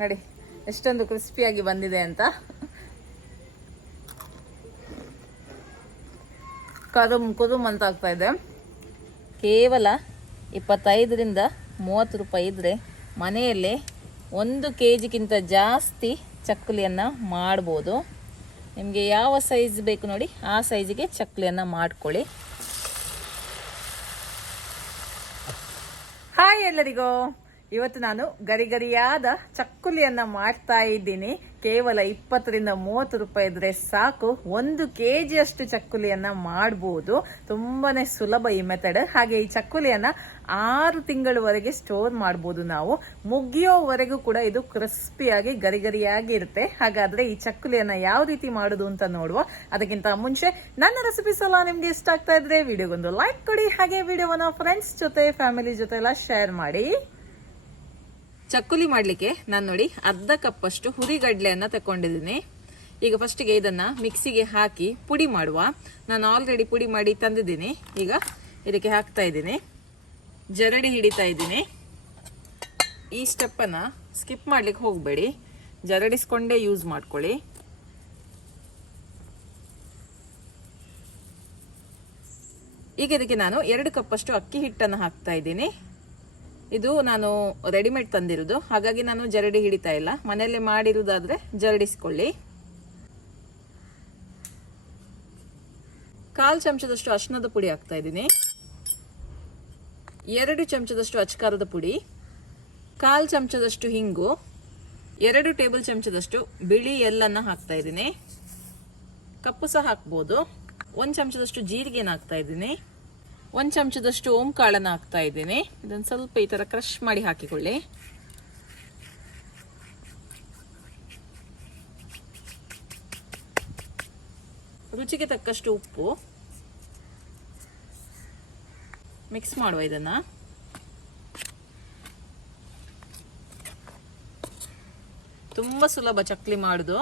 ನೋಡಿ ಎಷ್ಟೊಂದು ಕ್ರಿಸ್ಪಿಯಾಗಿ ಬಂದಿದೆ ಅಂತ. ಕುರುಮ್ ಅಂತ ಆಗ್ತಾ ಇದೆ. ಕೇವಲ 25ರಿಂದ 30 ರೂಪಾಯಿ ಇದ್ದರೆ ಮನೆಯಲ್ಲೇ 1 kgಕ್ಕಿಂತ ಜಾಸ್ತಿ ಚಕ್ಕುಲಿಯನ್ನು ಮಾಡ್ಬೋದು. ನಿಮಗೆ ಯಾವ ಸೈಜ್ ಬೇಕು ನೋಡಿ ಆ ಸೈಜಿಗೆ ಚಕ್ಕುಲಿಯನ್ನು ಮಾಡ್ಕೊಳ್ಳಿ. ಹಾಯ್ ಎಲ್ಲರಿಗೂ, ಇವತ್ತು ನಾನು ಗರಿಗರಿಯಾದ ಚಕ್ಕುಲಿಯನ್ನು ಮಾಡ್ತಾ ಇದ್ದೀನಿ. ಕೇವಲ 20ರಿಂದ 30 ರೂಪಾಯಿ ಇದ್ರೆ ಸಾಕು 1 kg ಅಷ್ಟು ಚಕ್ಕುಲಿಯನ್ನ ಮಾಡಬಹುದು. ತುಂಬಾನೇ ಸುಲಭ ಈ ಮೆಥಡ್. ಹಾಗೆ ಈ ಚಕ್ಕುಲಿಯನ್ನ 6 ತಿಂಗಳವರೆಗೆ ಸ್ಟೋರ್ ಮಾಡಬಹುದು. ನಾವು ಮುಗಿಯೋವರೆಗೂ ಕೂಡ ಇದು ಕ್ರಿಸ್ಪಿಯಾಗಿ ಗರಿಗರಿಯಾಗಿ ಇರುತ್ತೆ. ಹಾಗಾದ್ರೆ ಈ ಚಕ್ಕುಲಿಯನ್ನ ಯಾವ ರೀತಿ ಮಾಡೋದು ಅಂತ ನೋಡುವ. ಅದಕ್ಕಿಂತ ಮುಂಚೆ ನನ್ನ ರೆಸಿಪೀಸ್ ಎಲ್ಲ ನಿಮ್ಗೆ ಇಷ್ಟ ಆಗ್ತಾ ಇದ್ರೆ ವಿಡಿಯೋಗೊಂದು ಲೈಕ್ ಕೊಡಿ. ಹಾಗೆ ವಿಡಿಯೋವನ್ನ ಫ್ರೆಂಡ್ಸ್ ಜೊತೆ ಫ್ಯಾಮಿಲಿ ಜೊತೆ ಎಲ್ಲ ಶೇರ್ ಮಾಡಿ. ಚಕ್ಕುಲಿ ಮಾಡಲಿಕ್ಕೆ ನಾನು ನೋಡಿ ಅರ್ಧ ಕಪ್ ಅಷ್ಟು ಹುರಿಗಡ್ಲೆಯನ್ನು ತಗೊಂಡಿದ್ದೀನಿ. ಈಗ ಫಸ್ಟಿಗೆ ಇದನ್ನ ಮಿಕ್ಸಿಗೆ ಹಾಕಿ ಪುಡಿ ಮಾಡುವ. ನಾನು ಆಲ್ರೆಡಿ ಪುಡಿ ಮಾಡಿ ತಂದಿದ್ದೀನಿ. ಈಗ ಇದಕ್ಕೆ ಹಾಕ್ತಾ ಇದ್ದೀನಿ. ಜರಡಿ ಹಿಡಿತಾ ಇದ್ದೀನಿ. ಈ ಸ್ಟೆಪ್ಪನ್ನು ಸ್ಕಿಪ್ ಮಾಡ್ಲಿಕ್ಕೆ ಹೋಗಬೇಡಿ, ಜರಡಿಸ್ಕೊಂಡೇ ಯೂಸ್ ಮಾಡ್ಕೊಳ್ಳಿ. ಈಗ ಇದಕ್ಕೆ ನಾನು 2 ಕಪ್ ಅಷ್ಟು ಅಕ್ಕಿ ಹಿಟ್ಟನ್ನು ಹಾಕ್ತಾ ಇದ್ದೀನಿ. ಇದು ನಾನು ರೆಡಿಮೇಡ್ ತಂದಿರೋದು, ಹಾಗಾಗಿ ನಾನು ಜರಡಿ ಹಿಡಿತಾ ಇಲ್ಲ. ಮನೆಯಲ್ಲೇ ಮಾಡಿರುವುದಾದ್ರೆ ಜರಡಿಸ್ಕೊಳ್ಳಿ. 1/4 ಚಮಚದಷ್ಟು ಅರಿಶಿಣದ ಪುಡಿ ಹಾಕ್ತಾ ಇದ್ದೀನಿ. 2 ಚಮಚದಷ್ಟು ಅಚ್ಚಕಾರದ ಪುಡಿ, 1/4 ಚಮಚದಷ್ಟು ಹಿಂಗು, 2 ಟೇಬಲ್ ಚಮಚದಷ್ಟು ಬಿಳಿ ಎಳ್ಳನ್ನು ಹಾಕ್ತಾ ಇದ್ದೀನಿ. ಕಪ್ಪು ಸಹ ಹಾಕ್ಬೋದು. 1 ಚಮಚದಷ್ಟು ಜೀರಿಗೆನ ಹಾಕ್ತಾ ಇದ್ದೀನಿ. 1 ಚಮಚದಷ್ಟು ಓಂ ಕಾಳನ್ನು ಹಾಕ್ತಾ ಇದ್ದೀನಿ. ಇದನ್ನು ಸ್ವಲ್ಪ ಈ ತರ ಕ್ರಶ್ ಮಾಡಿ ಹಾಕಿಕೊಳ್ಳಿ. ರುಚಿಗೆ ತಕ್ಕಷ್ಟು ಉಪ್ಪು. ಮಿಕ್ಸ್ ಮಾಡುವ ಇದನ್ನ. ತುಂಬಾ ಸುಲಭ ಚಕ್ಲಿ ಮಾಡುದು.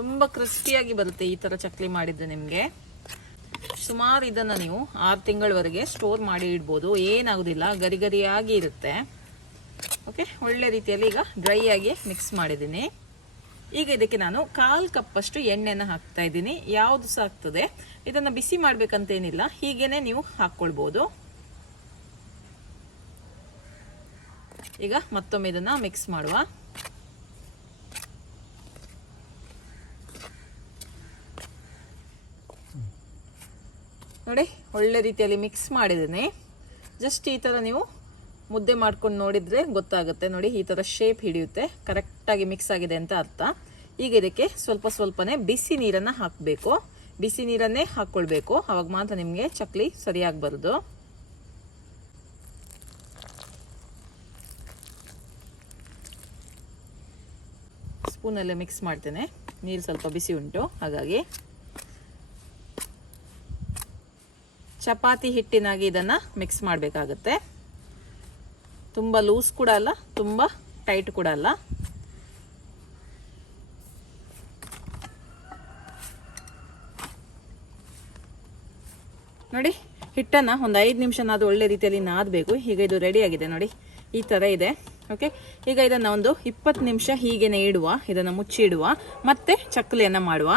ತುಂಬಾ ಕ್ರಿಸ್ಪಿಯಾಗಿ ಬರುತ್ತೆ ಈ ತರ ಚಕ್ಲಿ ಮಾಡಿದ್ರೆ. ನಿಮ್ಗೆ ಸುಮಾರು ಇದನ್ನ ನೀವು 6 ತಿಂಗಳವರೆಗೆ ಸ್ಟೋರ್ ಮಾಡಿ ಇಡ್ಬೋದು. ಏನಾಗುದಿಲ್ಲ, ಗರಿಗರಿಯಾಗಿ ಇರುತ್ತೆ. ಓಕೆ, ಒಳ್ಳೆ ರೀತಿಯಲ್ಲಿ ಈಗ ಡ್ರೈ ಆಗಿ ಮಿಕ್ಸ್ ಮಾಡಿದ್ದೀನಿ. ಈಗ ಇದಕ್ಕೆ ನಾನು 1/4 ಕಪ್ ಅಷ್ಟು ಎಣ್ಣೆನ ಹಾಕ್ತಾ ಇದ್ದೀನಿ. ಯಾವುದು ಸಹ ಆಗ್ತದೆ. ಇದನ್ನ ಬಿಸಿ ಮಾಡ್ಬೇಕಂತೇನಿಲ್ಲ, ಹೀಗೇನೆ ನೀವು ಹಾಕೊಳ್ಬಹುದು. ಈಗ ಮತ್ತೊಮ್ಮೆ ಇದನ್ನ ಮಿಕ್ಸ್ ಮಾಡುವ. ನೋಡಿ, ಒಳ್ಳೆ ರೀತಿಯಲ್ಲಿ ಮಿಕ್ಸ್ ಮಾಡಿದ್ದೀನಿ. ಜಸ್ಟ್ ಈ ತರ ನೀವು ಮುದ್ದೆ ಮಾಡ್ಕೊಂಡು ನೋಡಿದ್ರೆ ಗೊತ್ತಾಗುತ್ತೆ. ನೋಡಿ, ಈ ತರ ಶೇಪ್ ಹಿಡಿಯುತ್ತೆ. ಕರೆಕ್ಟಾಗಿ ಮಿಕ್ಸ್ ಆಗಿದೆ ಅಂತ ಅರ್ಥ. ಈಗ ಇದಕ್ಕೆ ಸ್ವಲ್ಪ ಸ್ವಲ್ಪನೇ ಬಿಸಿ ನೀರನ್ನ ಹಾಕಬೇಕು. ಬಿಸಿ ನೀರನ್ನೇ ಹಾಕೊಳ್ಬೇಕು, ಅವಾಗ ಮಾತ್ರ ನಿಮಗೆ ಚಕ್ಲಿ ಸರಿಯಾಗಿ ಬರೋದು. ಸ್ಪೂನಲ್ಲೇ ಮಿಕ್ಸ್ ಮಾಡ್ತೇನೆ. ನೀರು ಸ್ವಲ್ಪ ಬಿಸಿ ಉಂಟು, ಹಾಗಾಗಿ. ಚಪಾತಿ ಹಿಟ್ಟಿನಾಗಿ ಇದನ್ನ ಮಿಕ್ಸ್ ಮಾಡಬೇಕಾಗುತ್ತೆ. ತುಂಬ ಲೂಸ್ ಕೂಡ ಅಲ್ಲ, ತುಂಬ ಟೈಟ್ ಕೂಡ ಅಲ್ಲ. ನೋಡಿ, ಹಿಟ್ಟನ್ನು ಒಂದು 5 ನಿಮಿಷನಾದ್ರೂ ಒಳ್ಳೆ ರೀತಿಯಲ್ಲಿ ನಾದಬೇಕು. ಈಗ ಇದು ರೆಡಿ ಆಗಿದೆ ನೋಡಿ, ಈ ಥರ ಇದೆ. ಓಕೆ, ಈಗ ಇದನ್ನು ಒಂದು 20 ನಿಮಿಷ ಹೀಗೇನೆ ಇಡುವ. ಇದನ್ನು ಮುಚ್ಚಿ ಇಡುವ, ಮತ್ತೆ ಚಕ್ಕಲಿಯನ್ನು ಮಾಡುವ.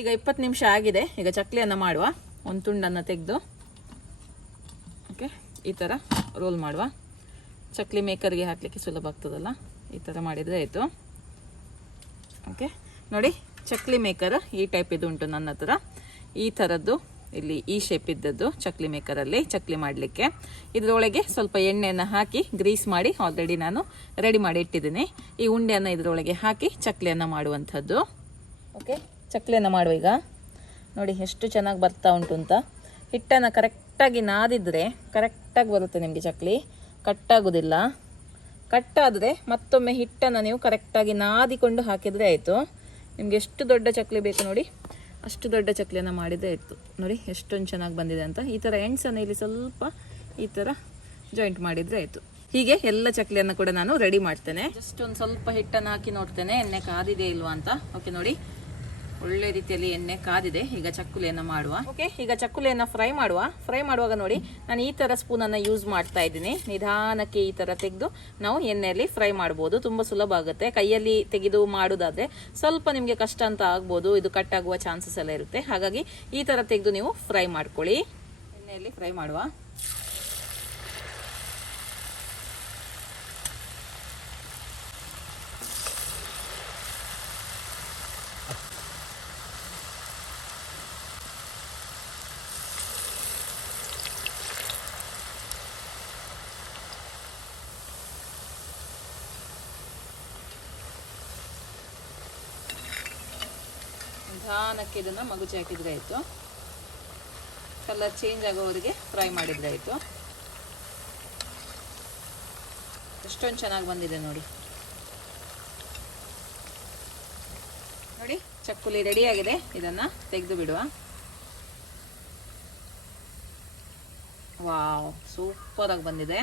ಈಗ 20 ನಿಮಿಷ ಆಗಿದೆ. ಈಗ ಚಕ್ಕಲಿಯನ್ನು ಮಾಡುವ. ಒಂದು ತುಂಡನ್ನು ತೆಗೆದು ಓಕೆ ಈ ಥರ ರೋಲ್ ಮಾಡುವ. ಚಕ್ಲಿ ಮೇಕರ್ಗೆ ಹಾಕಲಿಕ್ಕೆ ಸುಲಭ ಆಗ್ತದಲ್ಲ, ಈ ಥರ ಮಾಡಿದರೆ ಆಯಿತು. ಓಕೆ ನೋಡಿ, ಚಕ್ಲಿ ಮೇಕರ್ ಈ ಟೈಪ್ ಇದು ಉಂಟು ನನ್ನ ಹತ್ರ. ಈ ಥರದ್ದು ಇಲ್ಲಿ ಈ ಶೇಪ್ ಇದ್ದದ್ದು ಚಕ್ಲಿ ಮೇಕರಲ್ಲಿ ಚಕ್ಲಿ ಮಾಡಲಿಕ್ಕೆ. ಇದರೊಳಗೆ ಸ್ವಲ್ಪ ಎಣ್ಣೆಯನ್ನು ಹಾಕಿ ಗ್ರೀಸ್ ಮಾಡಿ ಆಲ್ರೆಡಿ ನಾನು ರೆಡಿ ಮಾಡಿ ಇಟ್ಟಿದ್ದೀನಿ. ಈ ಉಂಡೆಯನ್ನು ಇದರೊಳಗೆ ಹಾಕಿ ಚಕ್ಲಿಯನ್ನು ಮಾಡುವಂಥದ್ದು. ಓಕೆ, ಚಕ್ಲಿಯನ್ನು ಮಾಡುವ. ಈಗ ನೋಡಿ ಎಷ್ಟು ಚೆನ್ನಾಗಿ ಬರ್ತಾ ಉಂಟು ಅಂತ. ಹಿಟ್ಟನ್ನು ಕರೆಕ್ಟಾಗಿ ನಾದಿದ್ರೆ ಕರೆಕ್ಟಾಗಿ ಬರುತ್ತೆ ನಿಮಗೆ ಚಕ್ಲಿ, ಕಟ್ಟಾಗೋದಿಲ್ಲ. ಕಟ್ಟಾದರೆ ಮತ್ತೊಮ್ಮೆ ಹಿಟ್ಟನ್ನು ನೀವು ಕರೆಕ್ಟಾಗಿ ನಾದಿಕೊಂಡು ಹಾಕಿದರೆ ಆಯಿತು. ನಿಮಗೆ ಎಷ್ಟು ದೊಡ್ಡ ಚಕ್ಲಿ ಬೇಕು ನೋಡಿ, ಅಷ್ಟು ದೊಡ್ಡ ಚಕ್ಲಿಯನ್ನು ಮಾಡಿದರೆ ಆಯಿತು. ನೋಡಿ ಎಷ್ಟೊಂದು ಚೆನ್ನಾಗಿ ಬಂದಿದೆ ಅಂತ. ಈ ಥರ ಎಂಡ್ಸನ್ನು ಇಲ್ಲಿ ಸ್ವಲ್ಪ ಈ ಥರ ಜಾಯಿಂಟ್ ಮಾಡಿದರೆ ಆಯಿತು. ಹೀಗೆ ಎಲ್ಲ ಚಕ್ಲಿಯನ್ನು ಕೂಡ ನಾನು ರೆಡಿ ಮಾಡ್ತೇನೆ. ಜಸ್ಟ್ ಒಂದು ಸ್ವಲ್ಪ ಹಿಟ್ಟನ್ನು ಹಾಕಿ ನೋಡ್ತೇನೆ ಎಣ್ಣೆ ಕಾದಿದೆ ಇಲ್ವಾ ಅಂತ. ಓಕೆ ನೋಡಿ, ಒಳ್ಳೆ ರೀತಿಯಲ್ಲಿ ಎಣ್ಣೆ ಕಾದಿದೆ. ಈಗ ಚಕ್ಕುಲಿಯನ್ನು ಮಾಡುವ. ಓಕೆ, ಈಗ ಚಕ್ಕುಲಿಯನ್ನು ಫ್ರೈ ಮಾಡುವಾಗ ನೋಡಿ, ನಾನು ಈ ತರ ಸ್ಪೂನನ್ನು ಯೂಸ್ ಮಾಡ್ತಾ ಇದ್ದೀನಿ. ನಿಧಾನಕ್ಕೆ ಈ ತರ ತೆಗೆದು ನಾವು ಎಣ್ಣೆಯಲ್ಲಿ ಫ್ರೈ ಮಾಡ್ಬೋದು. ತುಂಬಾ ಸುಲಭ ಆಗುತ್ತೆ. ಕೈಯಲ್ಲಿ ತೆಗೆದು ಮಾಡೋದಾದ್ರೆ ಸ್ವಲ್ಪ ನಿಮಗೆ ಕಷ್ಟ ಅಂತ ಆಗ್ಬೋದು, ಇದು ಕಟ್ ಆಗುವ ಚಾನ್ಸಸ್ ಎಲ್ಲ ಇರುತ್ತೆ. ಹಾಗಾಗಿ ಈ ತರ ತೆಗೆದು ನೀವು ಫ್ರೈ ಮಾಡ್ಕೊಳ್ಳಿ. ಎಣ್ಣೆಯಲ್ಲಿ ಫ್ರೈ ಮಾಡುವ. ನಿಧಾನಕ್ಕೆ ಇದನ್ನು ಮಗುಚಿ ಹಾಕಿದ್ರೆ ಆಯಿತು. ಕಲರ್ ಚೇಂಜ್ ಆಗೋವರೆಗೆ ಫ್ರೈ ಮಾಡಿದ್ರೆ ಆಯಿತು. ಎಷ್ಟೊಂದು ಚೆನ್ನಾಗಿ ಬಂದಿದೆ ನೋಡಿ. ಚಕ್ಕುಲಿ ರೆಡಿ ಆಗಿದೆ. ಇದನ್ನು ತೆಗೆದು ಬಿಡುವ. ವಾವ್, ಸೂಪರ್ ಆಗಿ ಬಂದಿದೆ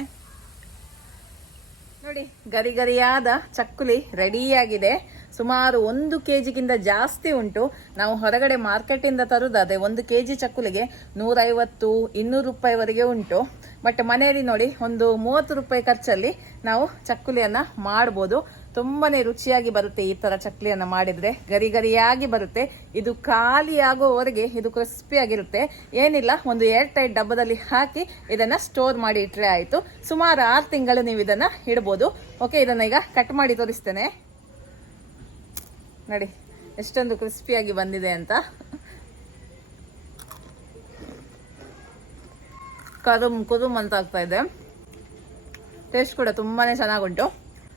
ನೋಡಿ. ಗರಿ ಗರಿಯಾದ ಚಕ್ಕುಲಿ ರೆಡಿಯಾಗಿದೆ. ಸುಮಾರು 1 kg ಜಾಸ್ತಿ ಉಂಟು. ನಾವು ಹೊರಗಡೆ ಮಾರ್ಕೆಟಿಂದ ತರುವುದಾದ್ರೆ 1 kg ಚಕ್ಕುಲಿಗೆ 150-200 ರೂಪಾಯಿವರೆಗೆ ಉಂಟು. ಬಟ್ ಮನೆಯಲ್ಲಿ ನೋಡಿ, ಒಂದು 30 ರೂಪಾಯಿ ಖರ್ಚಲ್ಲಿ ನಾವು ಚಕ್ಕುಲಿಯನ್ನ ಮಾಡ್ಬೋದು. ತುಂಬಾನೇ ರುಚಿಯಾಗಿ ಬರುತ್ತೆ. ಈ ತರ ಚಕ್ಕುಲಿಯನ್ನ ಮಾಡಿದ್ರೆ ಗರಿ ಗರಿಯಾಗಿ ಬರುತ್ತೆ. ಇದು ಖಾಲಿ ಆಗುವವರೆಗೆ ಇದು ಕ್ರಿಸ್ಪಿ ಆಗಿರುತ್ತೆ. ಏನಿಲ್ಲ, ಒಂದು ಏರ್ ಟೈಟ್ ಡಬ್ಬದಲ್ಲಿ ಹಾಕಿ ಇದನ್ನ ಸ್ಟೋರ್ ಮಾಡಿ ಇಟ್ರೆ ಆಯ್ತು. ಸುಮಾರು 6 ತಿಂಗಳು ನೀವು ಇದನ್ನ ಇಡಬಹುದು. ಓಕೆ, ಇದನ್ನ ಈಗ ಕಟ್ ಮಾಡಿ ತೋರಿಸ್ತೇನೆ ನೋಡಿ, ಎಷ್ಟೊಂದು ಕ್ರಿಸ್ಪಿಯಾಗಿ ಬಂದಿದೆ ಅಂತ. ಕುರುಮ್ ಅಂತ ಆಗ್ತಾ ಇದೆ. ಟೇಸ್ಟ್ ಕೂಡ ತುಂಬಾನೇ ಚೆನ್ನಾಗುಂಟು.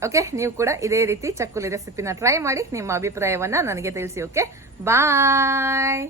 ಓಕೆ, ನೀವು ಕೂಡ ಇದೇ ರೀತಿ ಚಕ್ಕುಲಿ ರೆಸಿಪಿನ ಟ್ರೈ ಮಾಡಿ ನಿಮ್ಮ ಅಭಿಪ್ರಾಯವನ್ನ ನನಗೆ ತಿಳಿಸಿ. ಓಕೆ, ಬಾಯ್.